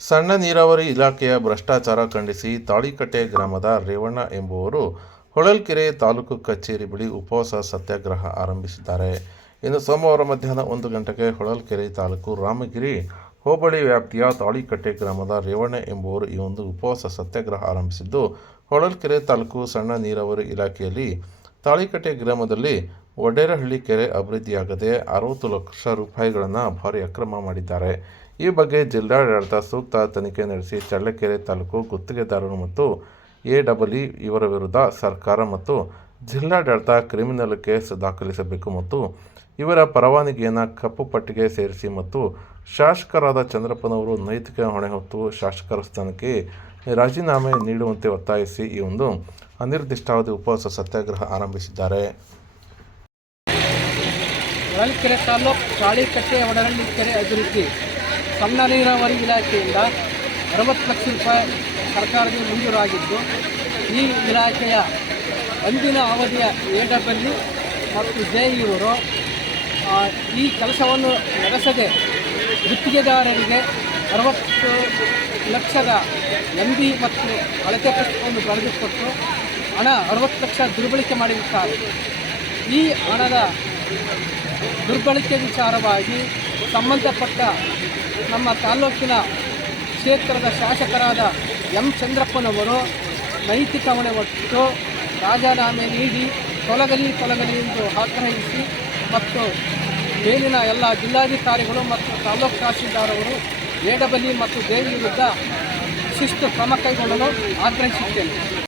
ಸಣ್ಣ ನೀರಾವರಿ ಇಲಾಖೆಯ ಭ್ರಷ್ಟಾಚಾರ ಖಂಡಿಸಿ ತಾಳಿಕಟ್ಟೆ ಗ್ರಾಮದ ರೇವಣ್ಣ ಎಂಬುವರು ಹೊಳಲ್ಕೆರೆ ತಾಲೂಕು ಕಚೇರಿ ಬಳಿ ಉಪವಾಸ ಸತ್ಯಾಗ್ರಹ ಆರಂಭಿಸಿದ್ದಾರೆ. ಇನ್ನು ಸೋಮವಾರ ಮಧ್ಯಾಹ್ನ ಒಂದು ಗಂಟೆಗೆ ಹೊಳಲ್ಕೆರೆ ತಾಲೂಕು ರಾಮಗಿರಿ ಹೋಬಳಿ ವ್ಯಾಪ್ತಿಯ ತಾಳಿಕಟ್ಟೆ ಗ್ರಾಮದ ರೇವಣ್ಣ ಎಂಬುವರು ಈ ಒಂದು ಉಪವಾಸ ಸತ್ಯಾಗ್ರಹ ಆರಂಭಿಸಿದ್ದು, ಹೊಳಲ್ಕೆರೆ ತಾಲೂಕು ಸಣ್ಣ ನೀರಾವರಿ ಇಲಾಖೆಯಲ್ಲಿ ತಾಳಿಕಟ್ಟೆ ಗ್ರಾಮದಲ್ಲಿ ಒಡೇರಹಳ್ಳಿ ಕೆರೆ ಅಭಿವೃದ್ಧಿಯಾಗದೆ ಅರವತ್ತು ಲಕ್ಷ ರೂಪಾಯಿಗಳನ್ನು ಭಾರಿ ಅಕ್ರಮ ಮಾಡಿದ್ದಾರೆ. ಈ ಬಗ್ಗೆ ಜಿಲ್ಲಾಡಳಿತ ಸೂಕ್ತ ತನಿಖೆ ನಡೆಸಿ ಚಳ್ಳಕೆರೆ ತಾಲೂಕು ಗುತ್ತಿಗೆದಾರರು ಮತ್ತು ಎ ಡಬಲ್ ಇ ಇವರ ವಿರುದ್ಧ ಸರ್ಕಾರ ಮತ್ತು ಜಿಲ್ಲಾಡಳಿತ ಕ್ರಿಮಿನಲ್ ಕೇಸ್ ದಾಖಲಿಸಬೇಕು ಮತ್ತು ಇವರ ಪರವಾನಗಿಯನ್ನು ಕಪ್ಪು ಪಟ್ಟಿಗೆ ಸೇರಿಸಿ ಮತ್ತು ಶಾಸಕರಾದ ಚಂದ್ರಪ್ಪನವರು ನೈತಿಕ ಹೊಣೆ ಹೊತ್ತು ಶಾಸಕರ ಸ್ಥಾನಕ್ಕೆ ರಾಜೀನಾಮೆ ನೀಡುವಂತೆ ಒತ್ತಾಯಿಸಿ ಈ ಒಂದು ಅನಿರ್ದಿಷ್ಟಾವಧಿ ಉಪವಾಸ ಸತ್ಯಾಗ್ರಹ ಆರಂಭಿಸಿದ್ದಾರೆ. ಚಳ್ಳಕೆರೆ ತಾಲೂಕು ಒಡಹಳ್ಳಿ ಕೆರೆ ಅಭಿವೃದ್ಧಿ ಸಣ್ಣ ನೀರಾವರಿ ಇಲಾಖೆಯಿಂದ ಅರವತ್ತು ಲಕ್ಷ ರೂಪಾಯಿ ಸರ್ಕಾರಕ್ಕೆ ಮಂಜೂರಾಗಿದ್ದು, ಈ ಇಲಾಖೆಯ ಅಂದಿನ ಅವಧಿಯ ಎ ಮತ್ತು ಜೆ ಇವರು ಈ ಕೆಲಸವನ್ನು ನಡೆಸದೆ ಗುತ್ತಿಗೆದಾರರಿಗೆ ಅರವತ್ತು ಲಕ್ಷದ ಎಂ ಬಿ ಮತ್ತು ಅಳತೆ ಪುಸ್ತಕವನ್ನು ಬರೆದುಕೊಟ್ಟು ಹಣ ಅರವತ್ತು ಲಕ್ಷ ದುರ್ಬಳಕೆ ಮಾಡಿರುತ್ತಾರೆ. ಈ ಹಣದ ದುರ್ಬಳಕೆ ವಿಚಾರವಾಗಿ ಸಂಬಂಧಪಟ್ಟ ನಮ್ಮ ತಾಲೂಕಿನ ಕ್ಷೇತ್ರದ ಶಾಸಕರಾದ ಎಂ ಚಂದ್ರಪ್ಪನವರು ನೈತಿಕ ಹೊಣೆ ಒಟ್ಟು ರಾಜೀನಾಮೆ ನೀಡಿ ತೊಲಗಲಿ ತೊಲಗಲಿ ಎಂದು ಆಗ್ರಹಿಸಿ ಮತ್ತು ಮೇಲಿನ ಎಲ್ಲ ಜಿಲ್ಲಾಧಿಕಾರಿಗಳು ಮತ್ತು ತಾಲೂಕು ತಹಸೀಲ್ದಾರವರು ಎಡಬಲಿ ಮತ್ತು ದೇವಿ ವಿರುದ್ಧ ಶಿಸ್ತು ಕ್ರಮ ಕೈಗೊಳ್ಳಲು ಆಗ್ರಹಿಸುತ್ತೇನೆ.